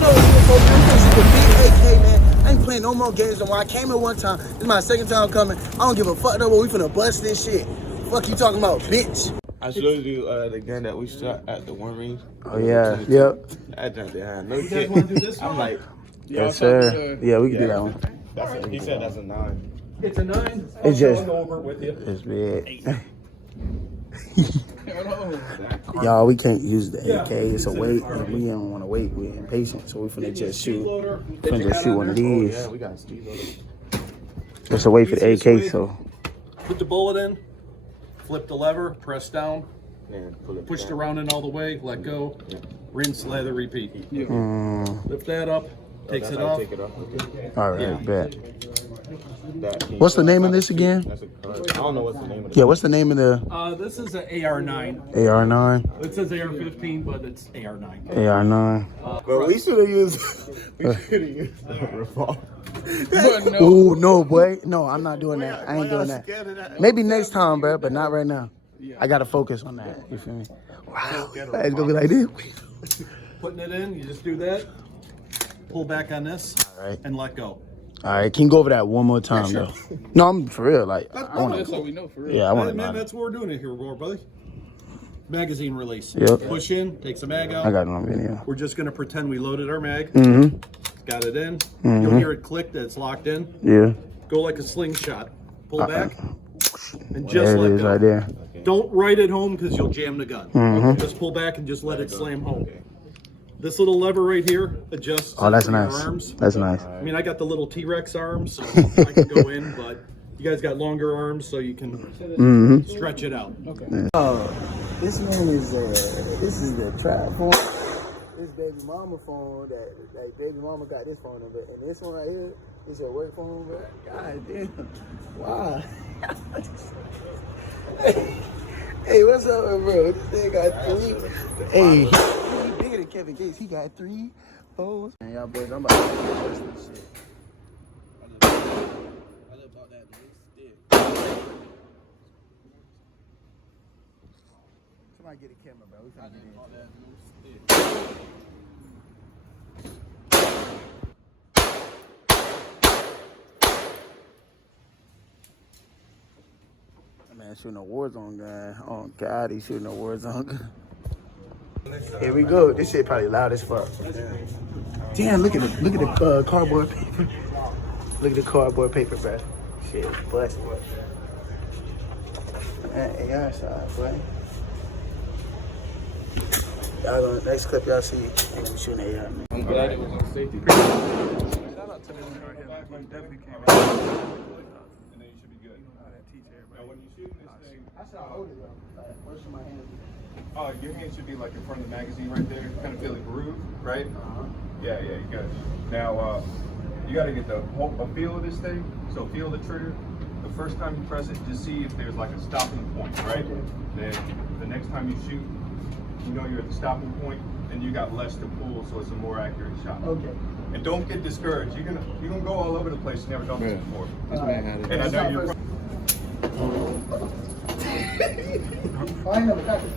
know what you're supposed to do. I'm supposed to shoot a big AK, man. I ain't playing no more games no more. I came here one time. This is my second time coming. I don't give a fuck no more. We finna bust this shit. Fuck you talking about, bitch. I showed you the gun that we shot at the one range. Oh, yeah. Yep. I jumped behind. No You guys shit. want to do this one? I'm like, Yes, sir. Yeah, we can do that one. he said that's a 9. It's a 9. It's just. I'll go over it with you. It's big. Y'all, we can't use the AK. It's a weight, and we don't want to wait. We're impatient, so we finna just shoot. Finna just shoot one of these. Yeah, we got speed loader. It's a wait for the AK, so. Put the bullet in, flip the lever, press down, And pull it push down. the round in all the way, let go, rinse, lather, repeat. Mm, Lift that up, takes That's it how you off. take it off. Okay. all right, Yeah. bet. What's the name of this again? That's I don't know what's the name of it. Yeah, what's the name of the This is an AR-9. AR9? It says AR-15, but it's AR-9. AR9. But we should have used the revolver. Ooh, no, boy. No, I'm not doing that. I ain't doing that. Maybe next time, bro, but not right now. I gotta focus on that. You feel me? Wow. It's gonna be like this. Putting it in, you just do that, pull back on this, All right. and let go. All right, can you go over that one more time, though? No, I'm for real. Like, I That's wanna, all we know for real. yeah, I want Man, to. that's what we're doing it here, brother. Magazine release. Yep. Push in, takes the mag out. I got it on video. We're just gonna pretend we loaded our mag. Mm-hmm. Got it in. You'll hear it click that it's locked in. Yeah. Go like a slingshot. Pull back and just There it let is go. right there. Don't ride it home because you'll jam the gun. Just pull back and just let it slam home. This little lever right here adjusts Oh, that's for your nice. arms. That's nice. I mean, I got the little T-Rex arms, so I can go in, but you guys got longer arms, so you can stretch it out. This man is this is the trap phone. This baby mama phone that like baby mama got this phone number, and this one right here is your work phone, bro. God damn, why? Hey, what's up, bro? This thing got 3. Hey, he bigger than Kevin Gates. He got 3 phones. Man, y'all boys, I'm about to watch this shit. Somebody get a camera, bro. We finna get into it. Man, shooting a Warzone gun. Oh God, he's shooting a Warzone gun. Here we go. This shit probably loud as fuck. Damn, look at the cardboard paper. Look at the cardboard paper, bro. Shit, busted. Hey, y'all shot, boy. Y'all gonna next clip y'all see. I'm gonna shoot an AR. I'm glad it was on safety. Shout out to this guy here. Like, he definitely came out. And then you should be good. Teach everybody. Now, when you shoot this thing, I shot hold it though. Where's my hand? your hand should be like in front of the magazine right there. Kind of feel it groove, right? Yeah, you got it. Now, you got to get a feel of this thing. So feel the trigger. The first time you press it, just see if there's like a stopping point, right? Then the next time you shoot, you know you're at the stopping point, and you got less to pull, so it's a more accurate shot. Okay. And don't get discouraged. You're gonna go all over the place. You never done this before. This man had it. And I know you're. Oh, I never got it.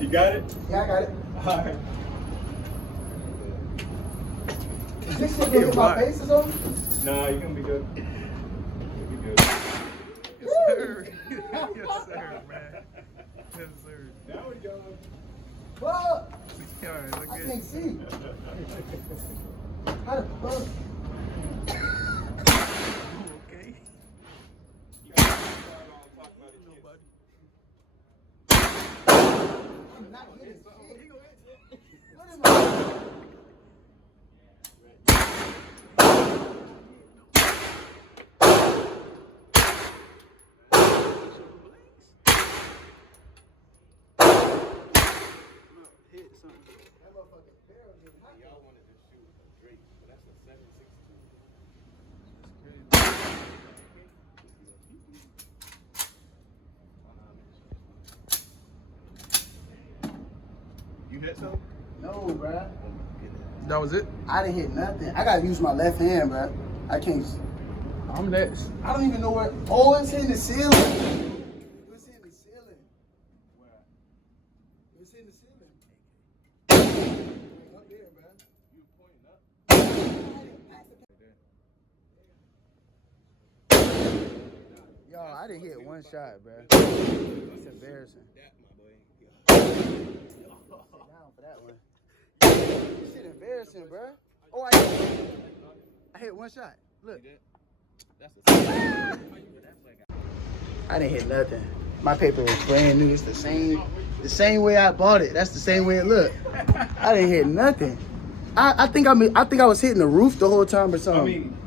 You got it? Yeah, I got it. All right. Is this shit gonna hit my face or something? Nah, you're gonna be good. You'll be good. Yes, sir. Yes, sir, man. Yes, sir. Now we go. What? All right, look I good. can't see. How the fuck? Okay. I'm not hitting shit. What am I? You hit something? No, bruh. That was it? I didn't hit nothing. I gotta use my left hand, bruh. I can't. I'm next. I don't even know where. Oh, it's in the ceiling. It's in the ceiling. Where? It's in the ceiling. Up there, bruh. Yo, I didn't hit one shot, bro. It's embarrassing. Sit down for that one. This shit embarrassing, bro. Oh, I hit one shot. Look. I didn't hit nothing. My paper is brand new. It's the same way I bought it. That's the same way it looked. I didn't hit nothing. I think I was hitting the roof the whole time or something. I mean,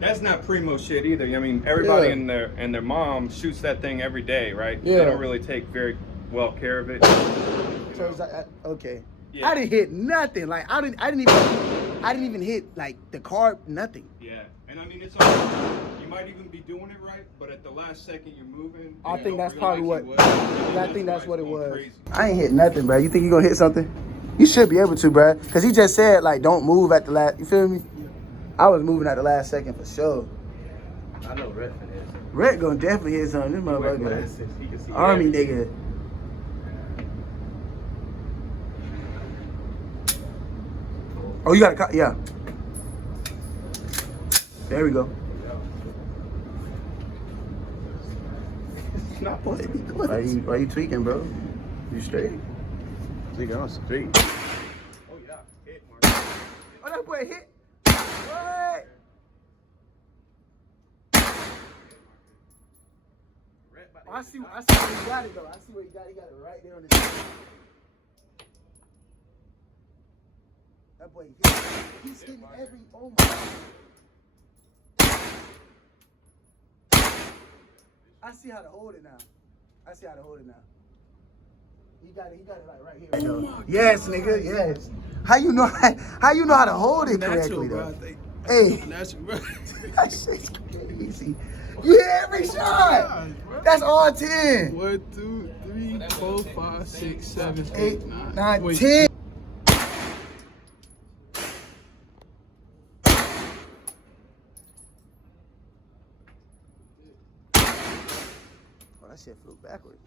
that's not primo shit either. I mean, everybody and their mom shoots that thing every day, right? Yeah. They don't really take very well care of it. So it's like, okay. Yeah. I didn't hit nothing. Like I didn't even hit like the car. Nothing. Yeah, and I mean it's all. You might even be doing it right, but at the last second you're moving. I think that's probably what. what. I think that's what it was. I ain't hit nothing, bro. You think you gonna hit something? You should be able to, bro. Cause he just said like don't move at the last. You feel me? I was moving at the last second for sure. I know Rhett for this. Rhett gonna definitely hit something. This motherfucker, army nigga. Oh, you got to yeah. There we go. Why you tweaking, bro? You straight? Nigga, I'm straight. Oh yeah, hit Mark. Oh, that boy hit. What? Oh, I see where he got it though. I see where he got it. He got it right there on his head. That boy hit. He's hitting every. Oh my God. I see how to hold it now. He got it like right here. Oh yes, nigga, yes. How you know how to hold it correctly though? Hey, that shit's crazy. You hit every shot. That's all 10. 1, 2, 3, 4, 5, 6, 7, 8, 8, 9, Wait. 10. Oh, that shit flew backwards.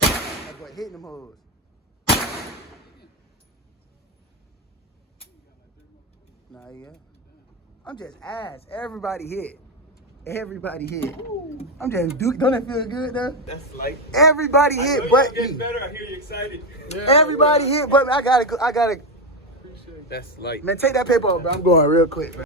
That boy hitting them hoes. Nah, yeah. I'm just ass. Everybody hit. I'm just Duke. Don't that feel good though? That's light. Everybody hit but me. Better. I hear you excited. Everybody hit but me. I gotta. That's light. Man, take that paper off, bro. I'm going real quick, bro.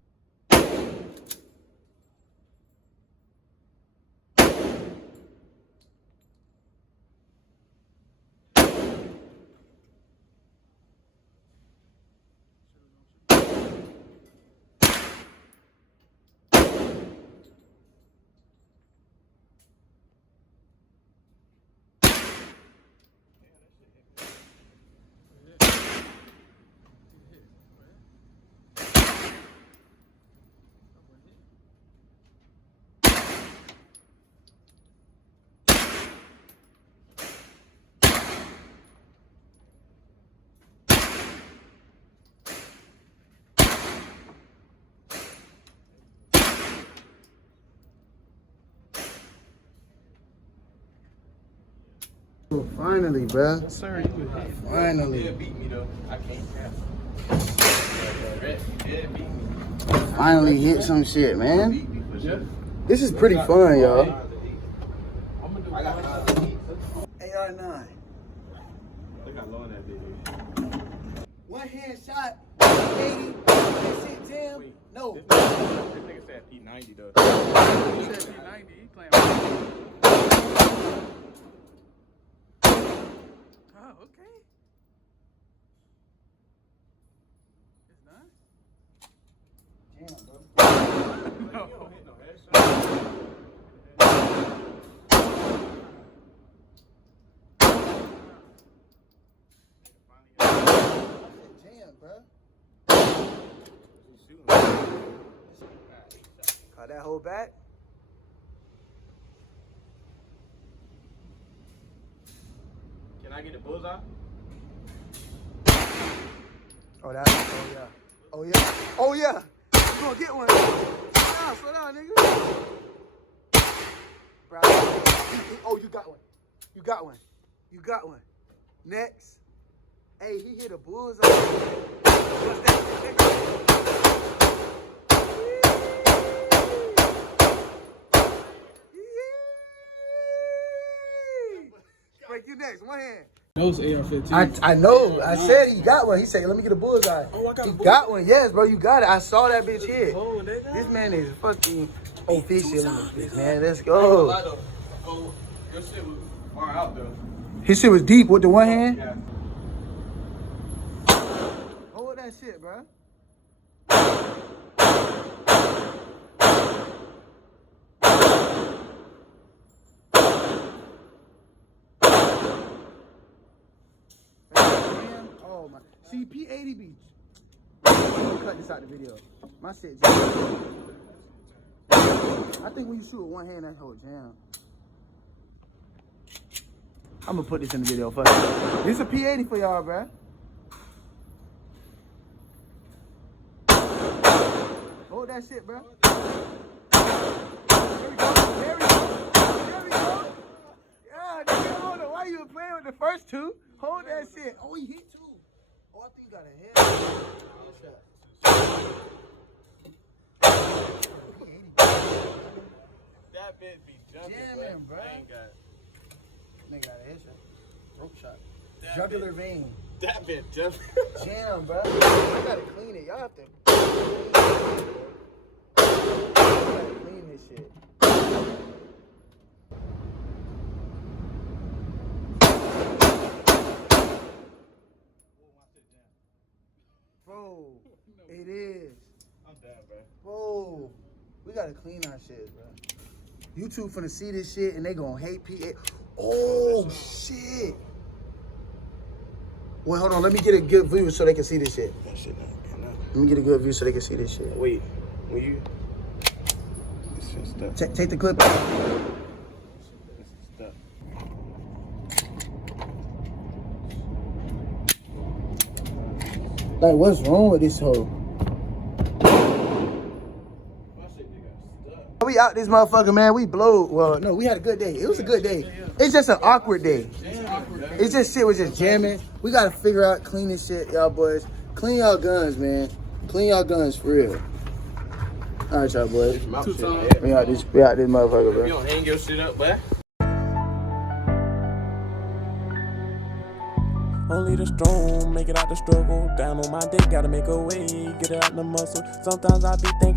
Finally, bro. Sir, you would hit. Finally. Beat me though. I can't cap. Rhett, beat me. Finally hit some shit, man. Beat me for sure. This is pretty fun, y'all. I got 9 to eat. AR9. Look how long that bitch is. One hand shot. 80. That shit jam. No. This nigga said P90 though. He said P90. He playing. Oh, okay. It's done. Jam, bro. You don't hit no headshot. Jam, bro. Caught that whole back. Can I get a bullseye? Oh, that. Oh, yeah. Oh, yeah. You gonna get one. Slow down, nigga. Bro. Oh, you got one. You got one. Next. Hey, he hit a bullseye. What's that? Break you next. One hand. Those AR-15. I know. I said he got one. He said, let me get a bullseye. Oh, I got he a got one. Yes, bro. You got it. I saw that bitch hit. Oh, nigga. This man is fucking official. Man, let's go. Oh, your shit was far out though. His shit was deep with the one hand. Yeah. Hold that shit, bro. Oh my. See, P80 beach. I'm gonna cut this out the video. My shit jam. I think when you shoot with one hand, that whole jam. I'm gonna put this in the video first. This is a P80 for y'all, bruh. Hold that shit, bruh. There we go. There we go. There we go. Yeah, nigga, hold on. Why you playing with the first two? Hold that shit. Oh, he hit two. Oh, I think you got a head. That bitch be jumping, Jamming, bro. I ain't got it. Nigga got a headshot. Rope shot. Jugular vein. That bitch jumping. Jam, bro. I gotta clean it. Y'all have to clean this shit. Bro, it is. I'm down, bro. Bro, we gotta clean our shit, bro. YouTube finna see this shit and they gonna hate P80. Oh, shit. Wait, hold on. Let me get a good view so they can see this shit. That shit not getting up. Let me get a good view so they can see this shit. Wait, when you... It's just stuck. Take the clip out. It's stuck. Like, what's wrong with this hoe? My shit, they got stuck. We out this motherfucker, man. We blow. Well, no, we had a good day. It was a good day. It's just an awkward day. It's just shit was just jamming. We gotta figure out clean this shit, y'all boys. Clean y'all guns, man. Clean y'all guns for real. All right, y'all boys. We out this motherfucker, bro. You don't hang your shit up, boy. Only the strong make it out the struggle. Down on my dick, gotta make a way. Get it out the muscle. Sometimes I be thinking.